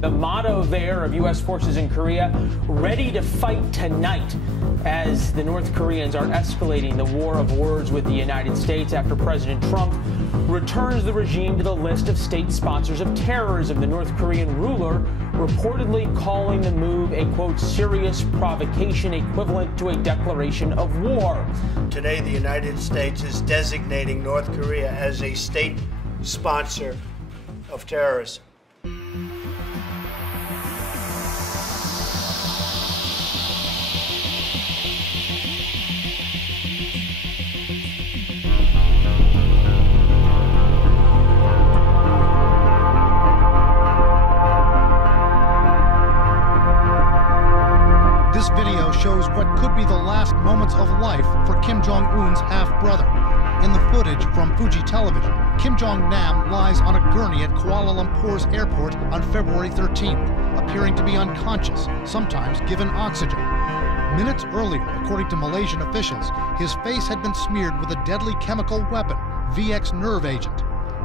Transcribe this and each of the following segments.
The motto there of U.S. forces in Korea, ready to fight tonight, as the North Koreans are escalating the war of words with the United States after President Trump returns the regime to the list of state sponsors of terrorism. The North Korean ruler reportedly calling the move a, quote, serious provocation equivalent to a declaration of war. Today, the United States is designating North Korea as a state sponsor of terrorism. This video shows what could be the last moments of life for Kim Jong-un's half-brother. In the footage from Fuji television, Kim Jong-nam lies on a gurney at Kuala Lumpur's airport on February 13th, appearing to be unconscious, sometimes given oxygen. Minutes earlier, according to Malaysian officials, his face had been smeared with a deadly chemical weapon, VX nerve agent.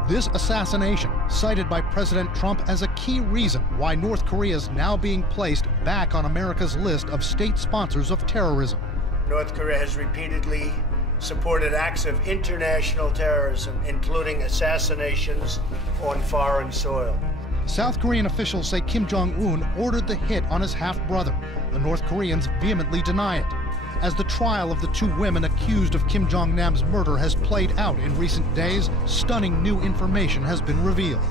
This assassination, cited by President Trump as a key reason why North Korea is now being placed back on America's list of state sponsors of terrorism. North Korea has repeatedly supported acts of international terrorism, including assassinations on foreign soil. South Korean officials say Kim Jong-un ordered the hit on his half-brother. The North Koreans vehemently deny it. As the trial of the two women accused of Kim Jong-nam's murder has played out in recent days, stunning new information has been revealed.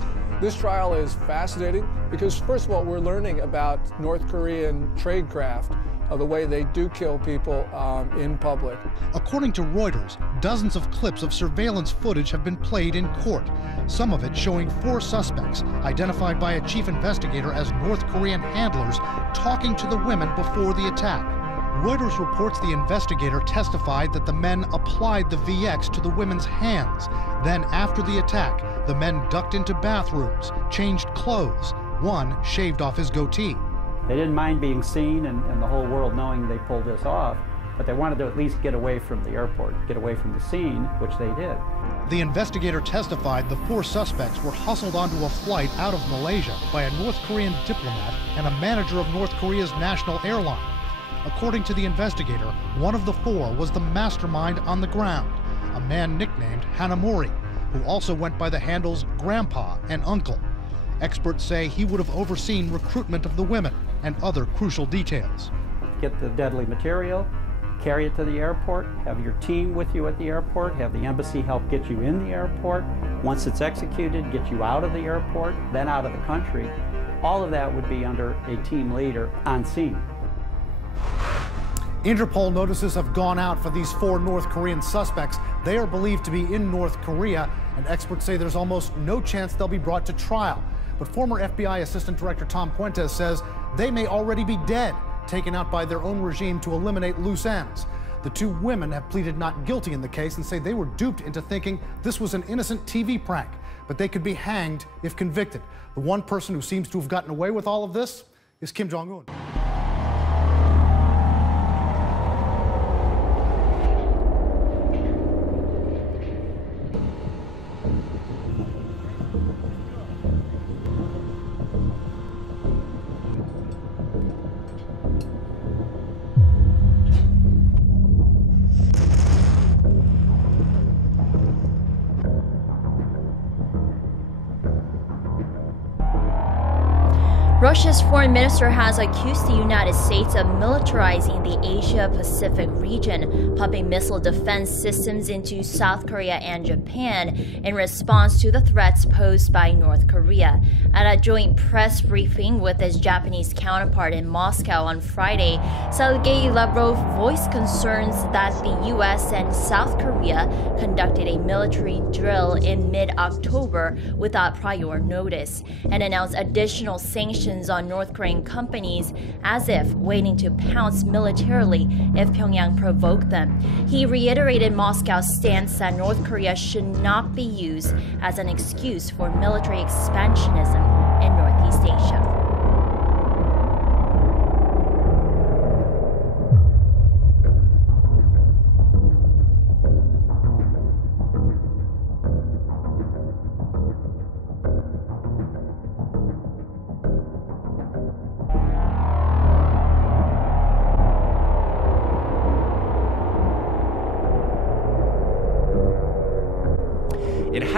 This trial is fascinating because, first of all, we're learning about North Korean tradecraft, the way they do kill people in public. According to Reuters, dozens of clips of surveillance footage have been played in court, some of it showing 4 suspects, identified by a chief investigator as North Korean handlers, talking to the women before the attack. Reuters reports the investigator testified that the men applied the VX to the women's hands. Then, after the attack, the men ducked into bathrooms, changed clothes. One shaved off his goatee. They didn't mind being seen and the whole world knowing they pulled this off, but they wanted to at least get away from the airport, get away from the scene, which they did. The investigator testified the 4 suspects were hustled onto a flight out of Malaysia by a North Korean diplomat and a manager of North Korea's national airline. According to the investigator, one of the 4 was the mastermind on the ground, a man nicknamed Hanamori, who also went by the handles Grandpa and Uncle. Experts say he would have overseen recruitment of the women and other crucial details. Get the deadly material, carry it to the airport, have your team with you at the airport, have the embassy help get you in the airport. Once it's executed, get you out of the airport, then out of the country. All of that would be under a team leader on scene. Interpol notices have gone out for these 4 North Korean suspects. They are believed to be in North Korea, and experts say there's almost no chance they'll be brought to trial. But former FBI Assistant Director Tom Puentes says they may already be dead, taken out by their own regime to eliminate loose ends. The 2 women have pleaded not guilty in the case and say they were duped into thinking this was an innocent TV prank, but they could be hanged if convicted. The one person who seems to have gotten away with all of this is Kim Jong-un. Russia's foreign minister has accused the United States of militarizing the Asia-Pacific region, pumping missile defense systems into South Korea and Japan in response to the threats posed by North Korea. At a joint press briefing with his Japanese counterpart in Moscow on Friday, Sergei Lavrov voiced concerns that the U.S. and South Korea conducted a military drill in mid-October without prior notice and announced additional sanctions on North Korean companies as if waiting to pounce militarily if Pyongyang provoked them. He reiterated Moscow's stance that North Korea should not be used as an excuse for military expansionism in Northeast Asia.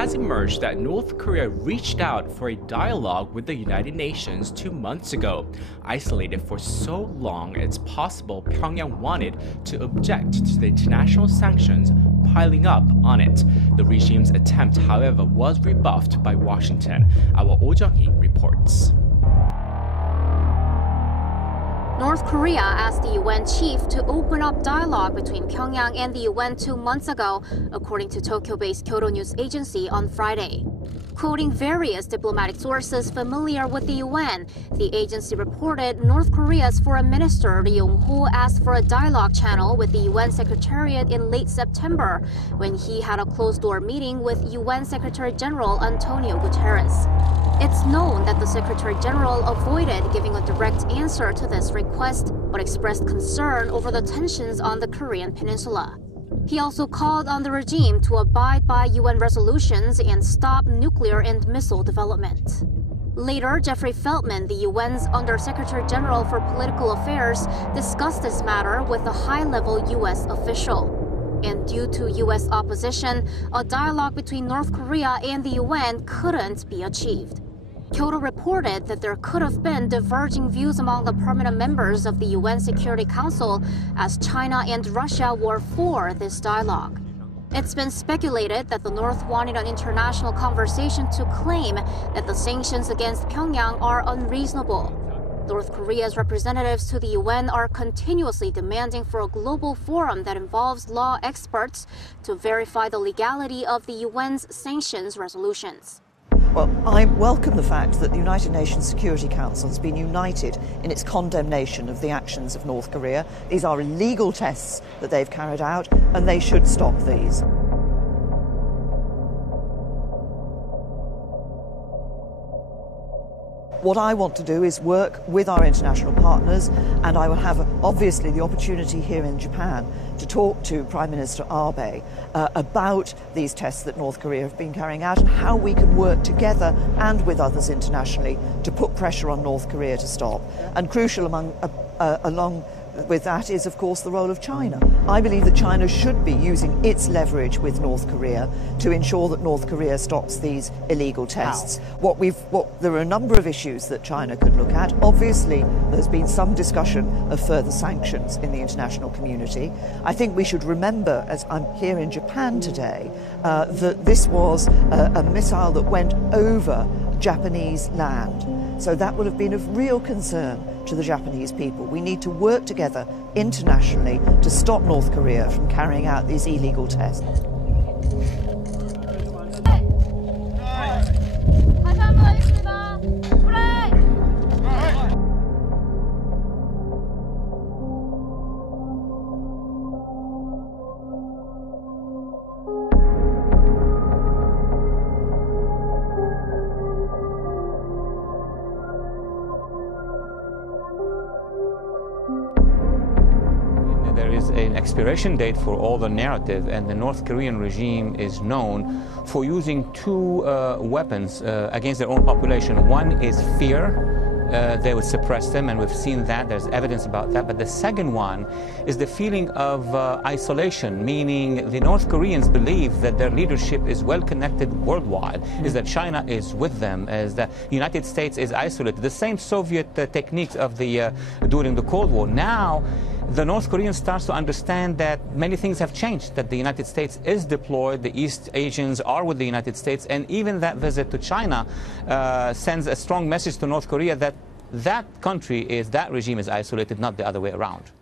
has emerged that North Korea reached out for a dialogue with the United Nations 2 months ago. Isolated for so long, it's possible Pyongyang wanted to object to the international sanctions piling up on it. The regime's attempt, however, was rebuffed by Washington. Our Oh Jung-hee reports. North Korea asked the UN chief to open up dialogue between Pyongyang and the UN 2 months ago, according to Tokyo-based Kyodo News Agency on Friday. Quoting various diplomatic sources familiar with the UN, the agency reported North Korea's Foreign Minister Ri Yong-ho asked for a dialogue channel with the UN Secretariat in late September, when he had a closed-door meeting with UN Secretary-General Antonio Guterres. It's known that the Secretary-General avoided giving a direct answer to this request, but expressed concern over the tensions on the Korean peninsula. He also called on the regime to abide by UN resolutions and stop nuclear and missile development. Later, Jeffrey Feltman, the UN's Under-Secretary-General for Political Affairs, discussed this matter with a high-level U.S. official. And due to U.S. opposition, a dialogue between North Korea and the UN couldn't be achieved. Kyodo reported that there could have been diverging views among the permanent members of the UN Security Council, as China and Russia were for this dialogue. It's been speculated that the North wanted an international conversation to claim that the sanctions against Pyongyang are unreasonable. North Korea's representatives to the UN are continuously demanding for a global forum that involves law experts to verify the legality of the UN's sanctions resolutions. Well, I welcome the fact that the United Nations Security Council has been united in its condemnation of the actions of North Korea. These are illegal tests that they've carried out, and they should stop these. What I want to do is work with our international partners, and I will have obviously the opportunity here in Japan to talk to Prime Minister Abe about these tests that North Korea have been carrying out and how we can work together and with others internationally to put pressure on North Korea to stop. And crucial along with that is, of course, the role of China. I believe that China should be using its leverage with North Korea to ensure that North Korea stops these illegal tests. There are a number of issues that China could look at. Obviously, there's been some discussion of further sanctions in the international community. I think we should remember, as I'm here in Japan today, that this was a missile that went over Japanese land. So that would have been of real concern to the Japanese people. We need to work together internationally to stop North Korea from carrying out these illegal tests. There is an expiration date for all the narrative, and the North Korean regime is known for using two weapons against their own population. One is fear. They would suppress them, and we've seen that. There's evidence about that. But the second one is the feeling of isolation, meaning the North Koreans believe that their leadership is well connected worldwide, is that China is with them, as the United States is isolated. The same Soviet techniques of during the Cold War. Now, the North Koreans starts to understand that many things have changed, that the United States is deployed, the East Asians are with the United States, and even that visit to China sends a strong message to North Korea that that country that regime is isolated, not the other way around.